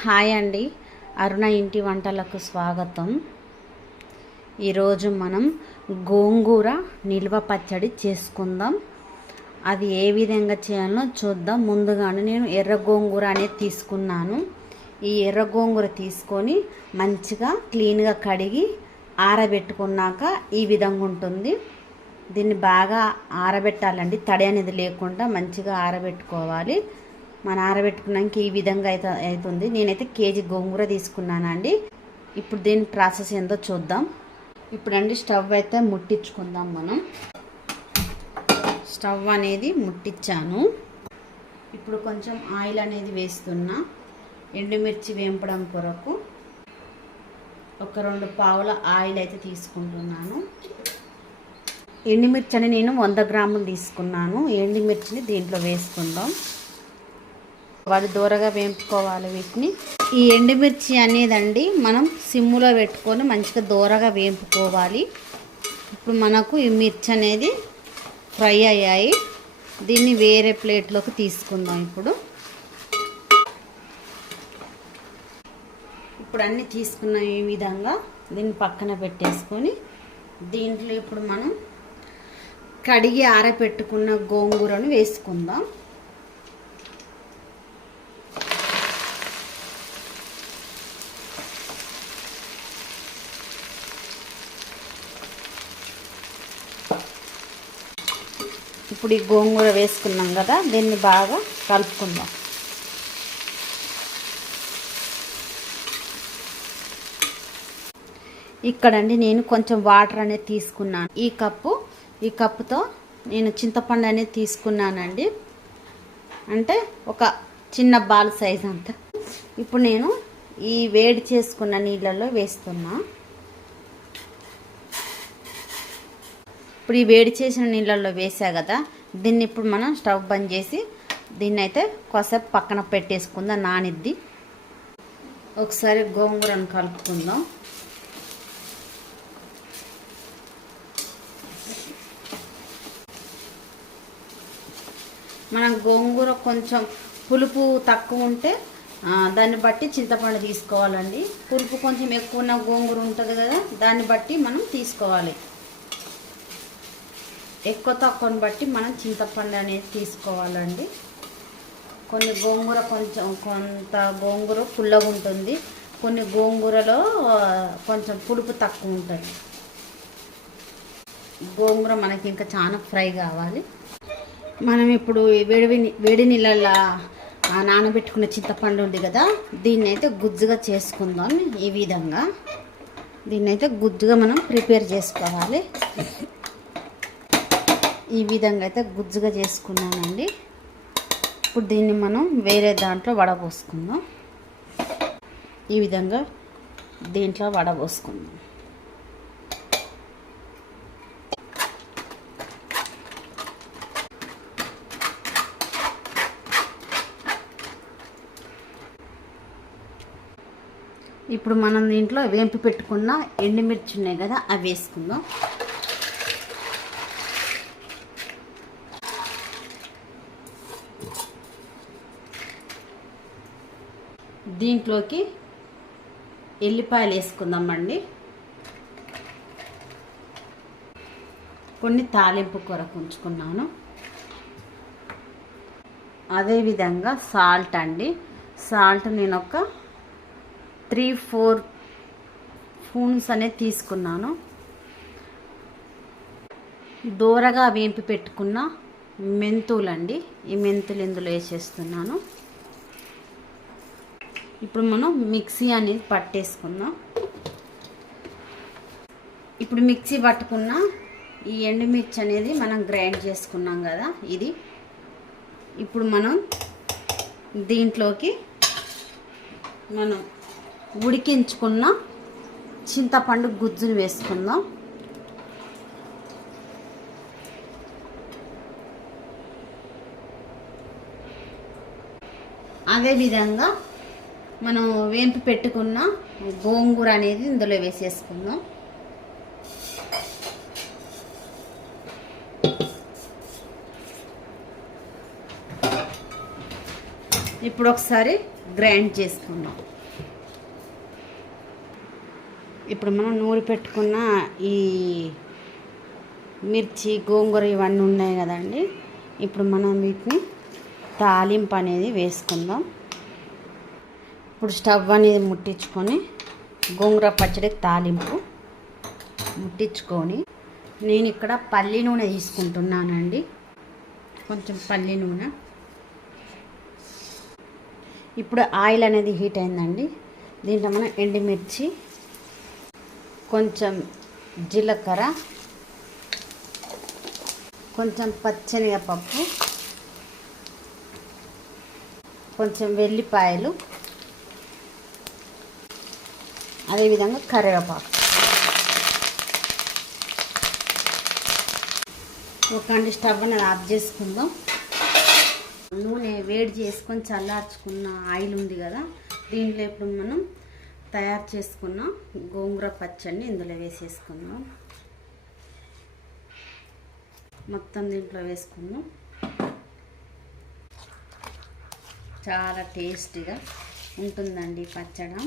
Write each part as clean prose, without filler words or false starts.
Hi అండి, అరుణ ఇంటి వంటలకు స్వాగతం. ఈరోజు మనం గోంగూర నిల్వ పచ్చడి చేసుకుందాం. అది ఏ విధంగా చేయాలో చూద్దాం. ముందుగానే నేను ఎర్ర గోంగూర అనేది తీసుకున్నాను. ఈ ఎర్ర గోంగూర తీసుకొని మంచిగా క్లీన్గా కడిగి ఆరబెట్టుకున్నాక ఈ విధంగా ఉంటుంది. దీన్ని బాగా ఆరబెట్టాలండి, తడి అనేది లేకుండా మంచిగా ఆరబెట్టుకోవాలి. మన ఆరబెట్టుకున్నాక ఈ విధంగా అవుతుంది. నేనైతే కేజీ గోంగూర తీసుకున్నానండి. ఇప్పుడు దీని ప్రాసెస్ ఏందో చూద్దాం. ఇప్పుడండి స్టవ్ అయితే ముట్టించుకుందాం. మనం స్టవ్ అనేది ముట్టించాను. ఇప్పుడు కొంచెం ఆయిల్ అనేది వేస్తున్నా. ఎండుమిర్చి వేంపడం కొరకు ఒక 2 పావుల ఆయిల్ అయితే తీసుకుంటున్నాను. ఎండుమిర్చిని నేను 100 గ్రాములు తీసుకున్నాను. ఎండుమిర్చిని దీంట్లో వేసుకుందాం. వాడు దూరగా వేంపుకోవాలి వీటిని. ఈ ఎండుమిర్చి అనేదండి మనం సిమ్ములో పెట్టుకొని మంచిగా దూరగా వేంపుకోవాలి. ఇప్పుడు మనకు ఈ మిర్చి అనేది ఫ్రై అయ్యాయి. దీన్ని వేరే ప్లేట్లోకి తీసుకుందాం. ఇప్పుడు అన్నీ తీసుకున్న ఈ విధంగా దీన్ని పక్కన పెట్టేసుకొని దీంట్లో ఇప్పుడు మనం కడిగి ఆరబెట్టుకున్న గోంగూరను వేసుకుందాం. ఇప్పుడు ఈ గోంగూర వేసుకున్నాం కదా, దీన్ని బాగా కలుపుకుందాం. ఇక్కడండి నేను కొంచెం వాటర్ అనేది తీసుకున్నాను. ఈ కప్పుతో నేను చింతపండు అనేది తీసుకున్నానండి. అంటే ఒక చిన్న బాల్ సైజ్ అంత. ఇప్పుడు నేను ఈ వేడి చేసుకున్న నీళ్ళల్లో వేస్తున్నా. ఇప్పుడు ఈ వేడి చేసిన నీళ్ళల్లో వేసా కదా, దీన్ని ఇప్పుడు మనం స్టవ్ బంద్ చేసి దీన్ని అయితే కాసేపు పక్కన పెట్టేసుకుందాం, నానిద్ది. ఒకసారి గోంగూరను కలుపుకుందాం. మనం గోంగూర కొంచెం పులుపు తక్కువ ఉంటే దాన్ని బట్టి చింతపండు తీసుకోవాలండి. పులుపు కొంచెం ఎక్కువ ఉన్న గోంగూర ఉంటుంది కదా, దాన్ని బట్టి మనం తీసుకోవాలి. ఎక్కువ తక్కువని బట్టి మనం చింతపండు అనేది తీసుకోవాలండి. కొంత గోంగూర పుల్లగా ఉంటుంది, కొన్ని గోంగూరలో కొంచెం పులుపు తక్కువ ఉంటుంది. గోంగూర మనకి ఇంకా చాలా ఫ్రై కావాలి. మనం ఇప్పుడు వేడి నీళ్ళల్లో నానబెట్టుకున్న చింతపండు ఉంది కదా, దీన్ని అయితే గుజ్జుగా చేసుకుందాం. ఈ విధంగా దీన్ని అయితే గుజ్జుగా మనం ప్రిపేర్ చేసుకోవాలి. ఈ విధంగా అయితే గుజ్జుగా చేసుకున్నానండి. ఇప్పుడు దీన్ని మనం వేరే దాంట్లో వడపోసుకుందాం. ఈ విధంగా దీంట్లో వడపోసుకుందాం. ఇప్పుడు మనం దీంట్లో వేంపి పెట్టుకున్న ఎండుమిర్చి ఉన్నాయి కదా, అవి వేసుకుందాం. దీంట్లోకి ఎల్లిపాయలు వేసుకుందామండి. కొన్ని తాలింపు కొరకు ఉంచుకున్నాను. అదేవిధంగా సాల్ట్ అండి. సాల్ట్ నేను ఒక 3-4 స్పూన్స్ అనేది తీసుకున్నాను. దూరగా వేంపి పెట్టుకున్న మెంతులండి. ఈ మెంతులు ఇందులో వేసేస్తున్నాను. ఇప్పుడు మనం మిక్సీ అనేది పట్టేసుకుందాం. ఇప్పుడు మిక్సీ పట్టుకున్న ఈ ఎండుమిర్చి అనేది మనం గ్రైండ్ చేసుకున్నాం కదా, ఇది ఇప్పుడు మనం దీంట్లోకి మనం ఉడికించుకున్న చింతపండు గుజ్జును వేసుకుందాం. అదేవిధంగా మనం వేంపి పెట్టుకున్న గోంగూర అనేది ఇందులో వేసేసుకుందాం. ఇప్పుడు ఒకసారి గ్రైండ్ చేసుకుందాం. ఇప్పుడు మనం నూరి పెట్టుకున్న ఈ మిర్చి గోంగూర ఇవన్నీ ఉన్నాయి కదండి. ఇప్పుడు మనం వీటిని తాలింపు అనేది వేసుకుందాం. ఇప్పుడు స్టవ్ అనేది ముట్టించుకొని గోంగూర పచ్చడికి తాలింపు ముట్టించుకొని నేను ఇక్కడ పల్లి నూనె తీసుకుంటున్నానండి. కొంచెం పల్లి నూనె. ఇప్పుడు ఆయిల్ అనేది హీట్ అయిందండి. దీంట్లో మనం ఎండుమిర్చి, కొంచెం జీలకర్ర, కొంచెం పచ్చనిగపప్పు, కొంచెం వెల్లిపాయలు, అదేవిధంగా కరివేపాకు. ఒక స్టవ్ అనేది ఆఫ్ చేసుకుందాం. నూనె వేడి చేసుకొని చల్లార్చుకున్న ఆయిల్ ఉంది కదా, దీంట్లో ఇప్పుడు మనం తయారు చేసుకున్న గోంగూర పచ్చడిని ఇందులో వేసేసుకుందాం. మొత్తం దీంట్లో వేసుకుందాం. చాలా టేస్టీగా ఉంటుందండి పచ్చడి,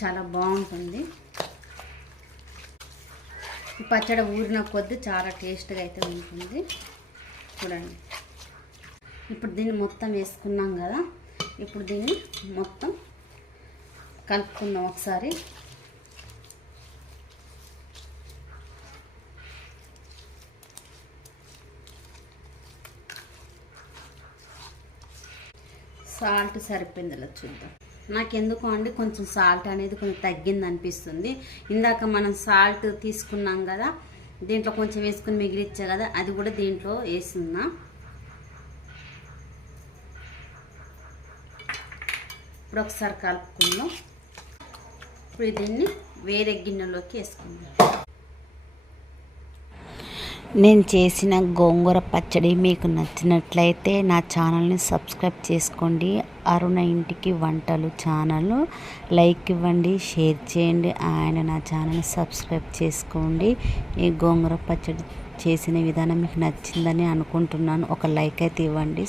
చాలా బాగుంటుంది. ఈ పచ్చడి ఊరిన కొద్దీ చాలా టేస్ట్గా అయితే ఉంటుంది. చూడండి, ఇప్పుడు దీన్ని మొత్తం వేసుకున్నాం కదా. ఇప్పుడు దీన్ని మొత్తం కలుపుకుందాం ఒకసారి. సాల్ట్ సరిపోయిందిలా చూద్దాం. నాకెందుకు అండి కొంచెం సాల్ట్ అనేది కొంచెం తగ్గింది అనిపిస్తుంది. ఇందాక మనం సాల్ట్ తీసుకున్నాం కదా, దీంట్లో కొంచెం వేసుకుని మిగిలిచ్చా కదా, అది కూడా దీంట్లో వేస్తున్నా. ఇప్పుడు ఒకసారి కలుపుకుందాం. ఇప్పుడు దీన్ని వేరే గిన్నెలోకి వేసుకుందాం. నేను చేసిన గోంగూర పచ్చడి మీకు నచ్చినట్లయితే నా ఛానల్ని సబ్స్క్రైబ్ చేసుకోండి. అరుణ ఇంటికి వంటలు ఛానల్ లైక్ ఇవ్వండి, షేర్ చేయండి, ఆయన నా ఛానల్ని సబ్స్క్రైబ్ చేసుకోండి. ఈ గోంగూర పచ్చడి చేసిన విధానం మీకు నచ్చిందని అనుకుంటున్నాను. ఒక లైక్ అయితే ఇవ్వండి.